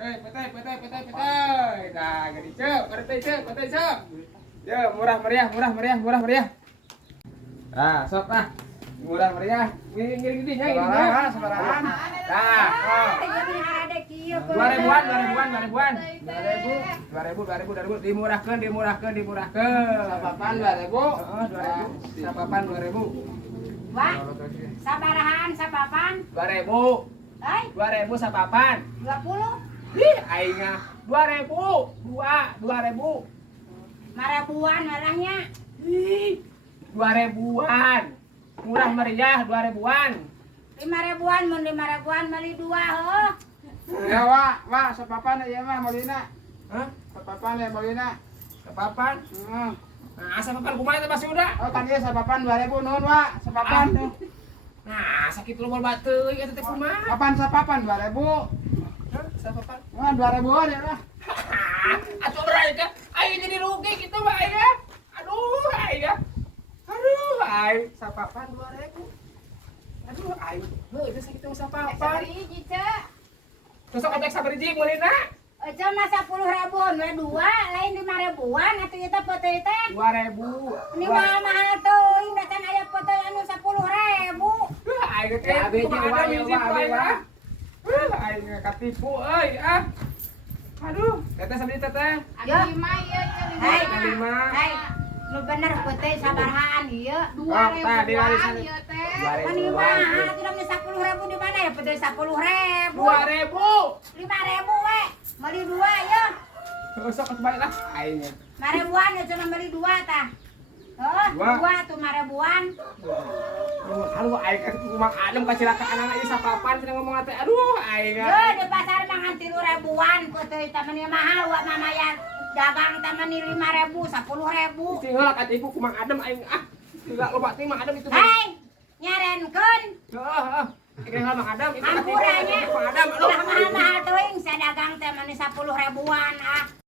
Petai. Dah, gini cep, petai cep. Ya, murah meriah. Ah, sok ah. Murah meriah. Gini gini nya gini. Sabaran. Dah, oh. 2000-an. 2000. Dimurahkeun. Sapapan 2000. Heeh, 2000. Sapapan 2000. Wah, sabarahan sapapan. 2000. Hai, 2000 sapapan. 20. Ih, aing mah 2000. 2000. Marabuan malahnya. Ih, 2000-an. Murah meriah 2000-an. 5.000-an, mun 5.000-an beli 2 heuh. Ya, Wak, sapapan ya mah Molina. Hah? Sapapan ya Molina. Sapapan? Heeh. Nah, sapapan kumaha teh masih udah? Oh, kan ieu sapapan 2000 nuhun, Wak. Sapapan tuh. Nah, sakit lumur batu eta teh kumaha? Kapan sapapan 2000? Hah? Sapapan? Wah, 2000-an ya lah. Atuh berai teh, aing jadi rugi kitu mah aing ya. Aduh, aing ya. Aduh, aing sapapan 2000. Aduh, aing heuh teh sakitu sapapan. Sabari cek. Terus otek sabariji meulina? Ece mah 10.000 we 2, lain 5.000-an atuh ieu teh peuteui teh. 2000. Ini mahal teuing da can aya peuteui anu 10.000. Aing teh Abi jeung kumaha Abi, hiji Abi, aing. Aing katipu euy ah. Aduh, teteh sabdi teteh. Yo. Hai. 5. Hai. Nu bener peuteui sabarahan ieu. 2.000 Kan ieu mahal atuh mah 10.000 di mana ya peuteui 10.000. 2000. 5.000 we. Beli 2 ya. Sok baik lah aing. 5.000-an ya cuma beli 2 tah. Heeh, 2 tuh 5.000-an. Aduh aing kan kumang adem kacelakaan anak ieu sapapan cenah ngomong teh. Aduh aing. Yo di pasar mah 3.000-an peuteui teh mah mahal wa mamaya dagang teh mah 5.000, 10.000. Tinggal katipu kumang adem aing ah. Tidak loba teh mah adem itu. Hei, nyarenkeun. Heeh. Aing mah adem itu Hampuranya. kumang adem. Aduh. Mahal-mahal teuing saya dagang teh mah 10.000-an ah.